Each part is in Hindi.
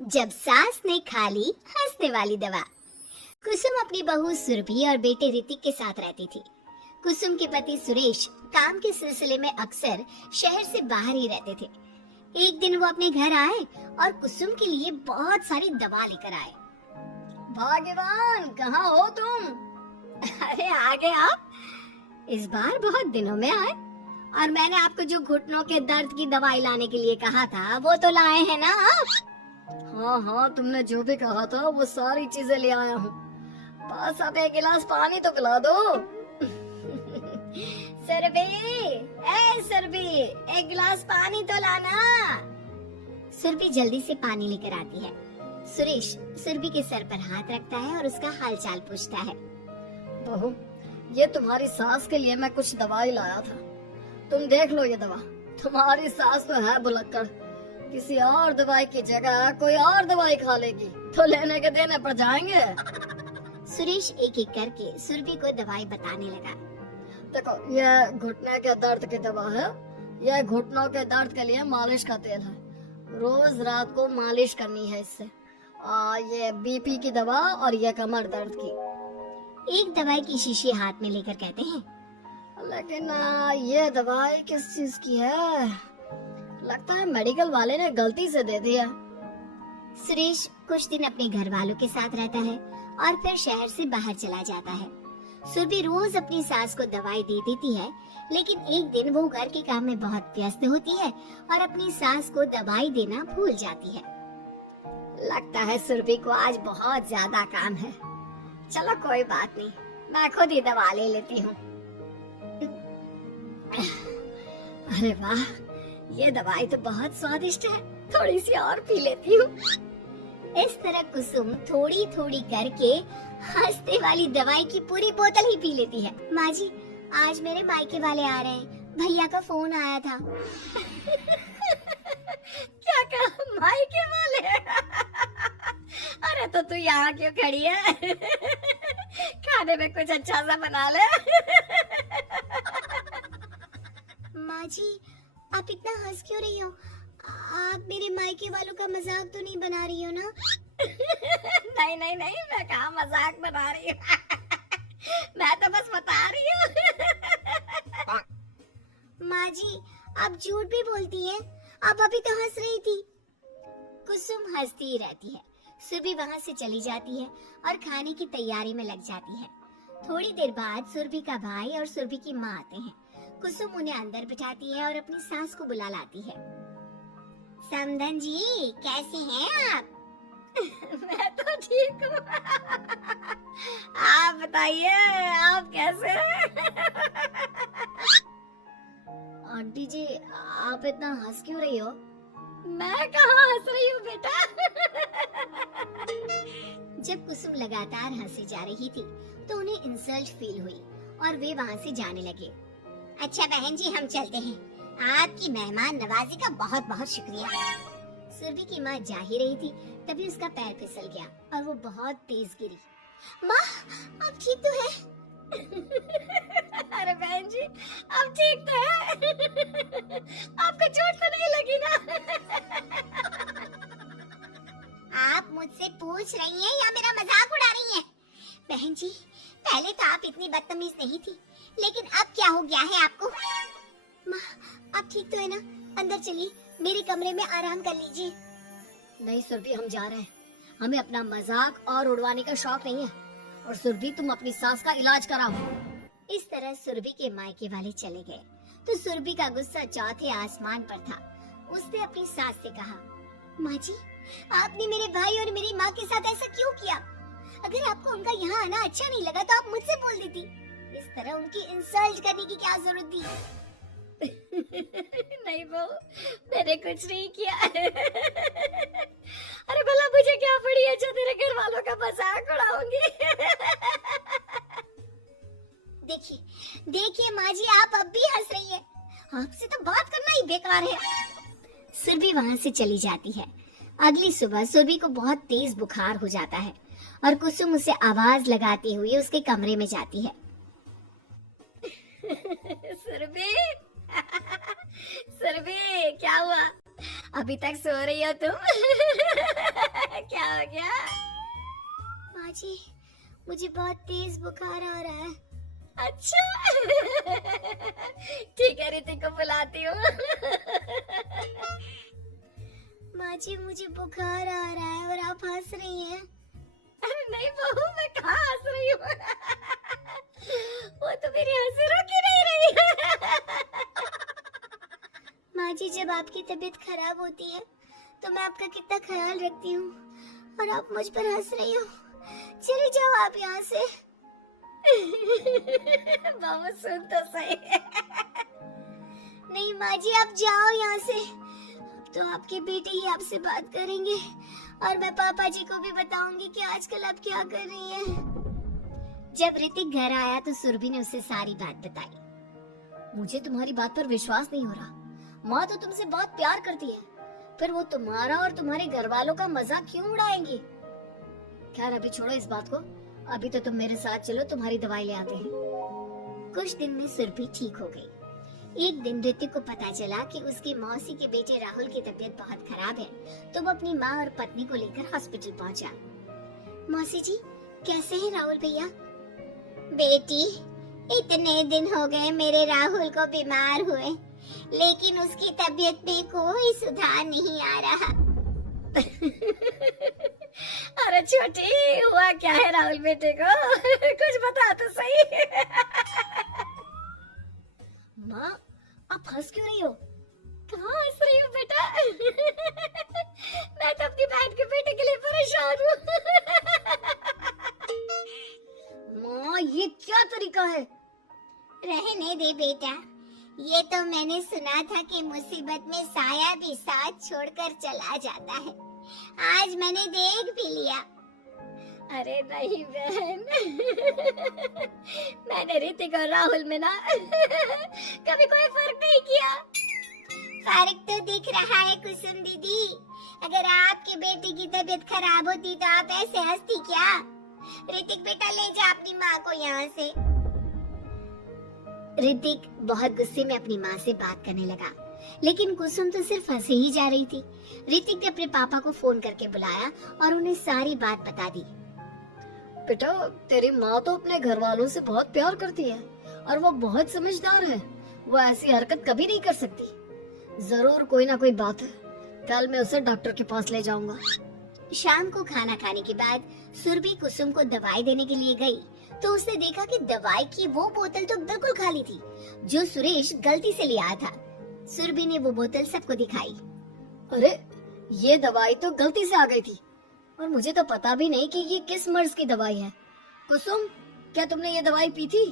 जब सास ने खा ली हंसने वाली दवा। कुसुम अपनी बहू सुरभि और बेटे ऋतिक के साथ रहती थी। कुसुम के पति सुरेश काम के सिलसिले में अक्सर शहर से बाहर ही रहते थे। एक दिन वो अपने घर आए और कुसुम के लिए बहुत सारी दवा लेकर आए। भाग्यवान, कहाँ हो तुम? अरे आ गए आप। इस बार बहुत दिनों में आए और मैंने आपको जो घुटनों के दर्द की दवाई लाने के लिए कहा था वो तो लाए हैं ना आप? हाँ हाँ, तुमने जो भी कहा था वो सारी चीजें ले आया हूँ। बस अब एक गिलास पानी तो पिला दो। सरबी, एक गिलास पानी तो लाना। सुरभि जल्दी से पानी लेकर आती है। सुरेश सुरभि के सर पर हाथ रखता है और उसका हालचाल पूछता है। बहू, ये तुम्हारी सास के लिए मैं कुछ दवाई लाया था, तुम देख लो ये दवा। तुम्हारी सास तो है भुलक्कड़, किसी और दवाई की जगह कोई और दवाई खा लेगी तो लेने के देने पड़ जाएंगे। सुरेश एक एक करके सुरभि को दवाई बताने लगा। देखो, यह घुटने के दर्द की दवा है, यह घुटनों के दर्द के लिए मालिश का तेल है, रोज रात को मालिश करनी है इससे। ये बीपी की दवा और ये कमर दर्द की। एक दवाई की शीशी हाथ में लेकर कहते हैं, लेकिन ये दवाई किस चीज की है? लगता है मेडिकल वाले ने गलती से दे दिया। सुरेश कुछ दिन अपने घर वालों के साथ रहता है और फिर शहर से बाहर चला जाता है। सुरभि रोज अपनी सास को दवाई दे देती है, लेकिन एक दिन वो घर के काम में बहुत व्यस्त होती है और अपनी सास को दवाई देना भूल जाती है। लगता है सुरभि को आज बहुत ज्यादा काम है। चलो कोई बात नहीं, मैं खुद ही दवा ले लेती हूँ। अरे वाह, ये दवाई तो बहुत स्वादिष्ट है, थोड़ी सी और पी लेती हूँ। इस तरह कुसुम थोड़ी थोड़ी करके हंसने वाली दवाई की पूरी बोतल ही पी लेती है। माँ जी, आज मेरे मायके वाले आ रहे हैं, भैया का फोन आया था। क्या कहा, मायके वाले? अरे तो तू यहाँ क्यों खड़ी है? खाने में कुछ अच्छा सा बना ले। माँ जी, आप इतना हंस क्यों रही हो? आप मेरे मायके वालों का मजाक तो नहीं बना रही हो ना? नहीं नहीं नहीं, मैं कहाँ मजाक बना रही हूँ। मैं तो बस बता रही हूँ। माँ जी, आप झूठ भी बोलती हैं, आप अभी तो हंस रही थी। कुसुम हंसती ही रहती है। सुरभि वहाँ से चली जाती है और खाने की तैयारी में लग जाती है। थोड़ी देर बाद सुरभि का भाई और सुरभि की माँ आते हैं। कुसुम उन्हें अंदर बिठाती है और अपनी सास को बुला लाती है। समधन जी, कैसे हैं आप? मैं तो ठीक हूँ। आप बताइए, आप कैसे हैं? आंटी जी, आप इतना हंस क्यों रही हो? मैं कहाँ हंस रही हूँ बेटा। जब कुसुम लगातार हंसी जा रही थी तो उन्हें इंसल्ट फील हुई और वे वहाँ से जाने लगे। अच्छा बहन जी, हम चलते हैं। आपकी मेहमान नवाजी का बहुत बहुत शुक्रिया। सुरभि की माँ जा ही रही थी, तभी उसका पैर फिसल गया और वो बहुत तेज गिरी। माँ, आप ठीक तो है? अरे बहन जी, आप ठीक तो है? आपको चोट तो नहीं लगी ना? आप मुझसे पूछ रही हैं या मेरा मजाक उड़ा रही हैं? बहन जी, पहले तो आप इतनी बदतमीज नहीं थी, लेकिन अब क्या हो गया है आपको? माँ, आप ठीक तो है ना? अंदर चलिए, मेरे कमरे में आराम कर लीजिए। नहीं सुरभि, हम जा रहे हैं। हमें अपना मजाक और उड़वाने का शौक नहीं है। और सुरभि, तुम अपनी सास का इलाज कराओ। इस तरह सुरभि के मायके वाले चले गए तो सुरभि का गुस्सा चौथे आसमान पर था। उसने अपनी सास से कहा, माँ जी, आपने मेरे भाई और मेरी माँ के साथ ऐसा क्यों किया? अगर आपको उनका यहाँ आना अच्छा नहीं लगा तो आप मुझसे बोल देती। इस तरह उनकी इंसल्ट करने की क्या जरूरत थी? नहीं बहू, मैंने कुछ नहीं किया। अरे भला मुझे क्या पड़ी है जो तेरे घर वालों का मजाक उड़ाऊंगी? देखिए देखिए माँ जी, आप अब भी हंस रही है। आपसे तो बात करना ही बेकार है। सुरभि वहाँ से चली जाती है। अगली सुबह सुरभि को बहुत तेज बुखार हो जाता है और कुसुम उसे आवाज लगाते हुए उसके कमरे में जाती है। सुरभि, सुरभि, क्या हुआ? अभी तक सो रही हो तुम? हो गया? माँ जी, मुझे बहुत तेज बुखार आ रहा है। अच्छा ठीक है, ऋतिक को बुलाती हूँ। माँ जी, मुझे बुखार आ रहा है और आप हंस रही हैं। अरे नहीं बहू, मैं कहाँ हंस रही हूँ। वो तो मेरी हंसी रोक ही नहीं रही है। माँ जी, जब आपकी तबीयत खराब होती है तो मैं आपका कितना ख्याल रखती हूँ और आप मुझ पर हंस रही हो। चले जाओ आप यहाँ से। बहू सुन तो सही। नहीं माँ जी, आप जाओ यहाँ से। अब तो आपके बेटे ही आपसे बात करेंगे और मैं पापा जी को भी बताऊंगी कि आजकल आप क्या कर रही हैं। जब ऋतिक घर आया तो सुरभि ने उसे सारी बात बताई। मुझे तुम्हारी बात पर विश्वास नहीं हो रहा। माँ तो तुमसे बहुत प्यार करती है, फिर वो तुम्हारा और तुम्हारे घर वालों का मजाक क्यों उड़ाएंगी? खैर अभी छोड़ो इस बात को, अभी तो तुम मेरे साथ चलो, तुम्हारी दवाई ले आते हैं। कुछ दिन में सुरभि ठीक हो गई। एक दिन ऋतिक को पता चला कि उसकी मौसी के बेटे राहुल की तबीयत बहुत खराब है, तो वो अपनी माँ और पत्नी को लेकर हॉस्पिटल पहुंचा। मौसी जी, कैसे हैं राहुल भैया? बेटी, इतने दिन हो गए मेरे राहुल को बीमार हुए, लेकिन उसकी तबीयत में कोई सुधार नहीं आ रहा। अरे छोटी, हुआ क्या है राहुल बेटे को? कुछ बता तो सही। माँ, आप हंस क्यों रही हो? कहाँ हंस रही हो बेटा? मैं तो अपनी बहन के बेटे के लिए परेशान हूँ। माँ, ये क्या तरीका है? रहने दे बेटा, ये तो मैंने सुना था कि मुसीबत में साया भी साथ छोड़कर चला जाता है। आज मैंने देख भी लिया। अरे नहीं बहन, मैंने ऋतिक और राहुल में ना कभी कोई फर्क नहीं किया। फर्क तो दिख रहा है कुसुम दीदी। अगर आपके बेटे की तबीयत खराब होती तो आप ऐसे हंसती क्या? ऋतिक बेटा, ले जा अपनी माँ को यहाँ से। ऋतिक बहुत गुस्से में अपनी माँ से बात करने लगा, लेकिन कुसुम तो सिर्फ हंसे ही जा रही थी। ऋतिक ने अपने पापा को फोन करके बुलाया और उन्हें सारी बात बता दी। बेटा, तेरी माँ तो अपने घर वालों से बहुत प्यार करती है और वो बहुत समझदार है। वो ऐसी हरकत कभी नहीं कर सकती। जरूर कोई ना कोई बात है। कल मैं उसे डॉक्टर के पास ले जाऊंगा। शाम को खाना खाने के बाद सुरभि कुसुम को दवाई देने के लिए गई तो उसने देखा कि दवाई की वो बोतल तो बिल्कुल खाली थी, जो सुरेश गलती से ले आया था। सुरभि ने वो बोतल सबको दिखाई। अरे, ये दवाई तो गलती से आ गई थी और मुझे तो पता भी नहीं कि ये किस मर्ज की दवाई है। कुसुम, क्या तुमने ये दवाई पी थी?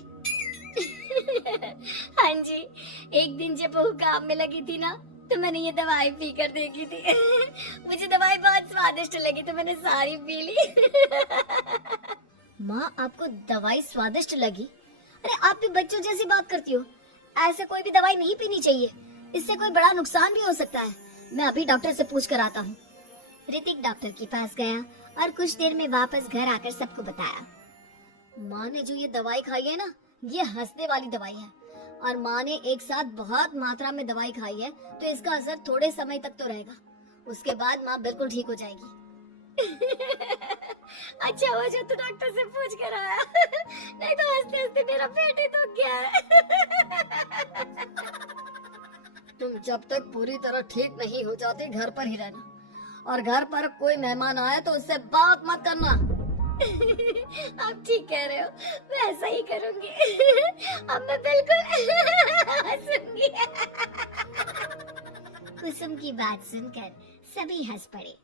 हाँ जी, एक दिन जब वो काम में लगी थी ना, तो मैंने ये दवाई पी कर देखी थी। मुझे दवाई बहुत स्वादिष्ट लगी तो मैंने सारी पी ली। माँ, आपको दवाई स्वादिष्ट लगी? अरे आप भी बच्चों जैसी बात करती हो। ऐसे कोई भी दवाई नहीं पीनी चाहिए, इससे कोई बड़ा नुकसान भी हो सकता है। मैं अभी डॉक्टर से पूछ कर आता हूँ। ऋतिक डॉक्टर के पास गया और कुछ देर में वापस घर आकर सबको बताया। माँ ने जो ये दवाई खाई है ना, ये हंसने वाली दवाई है और माँ ने एक साथ बहुत मात्रा में दवाई खाई है, तो इसका असर थोड़े समय तक तो रहेगा। उसके बाद माँ बिल्कुल ठीक हो जाएगी। अच्छा हुआ जो तू डॉक्टर से पूछ कर आया, नहीं तो हंसते हंसते मेरा पेट ही दुख गया है। तुम जब तक पूरी तरह ठीक नहीं हो जाते घर पर ही रहना, और घर पर कोई मेहमान आए तो उससे बात मत करना। आप ठीक कह रहे हो, मैं ऐसा ही करूंगी। अब मैं बिल्कुल हंसूंगी। कुसुम की बात सुनकर सभी हंस पड़े।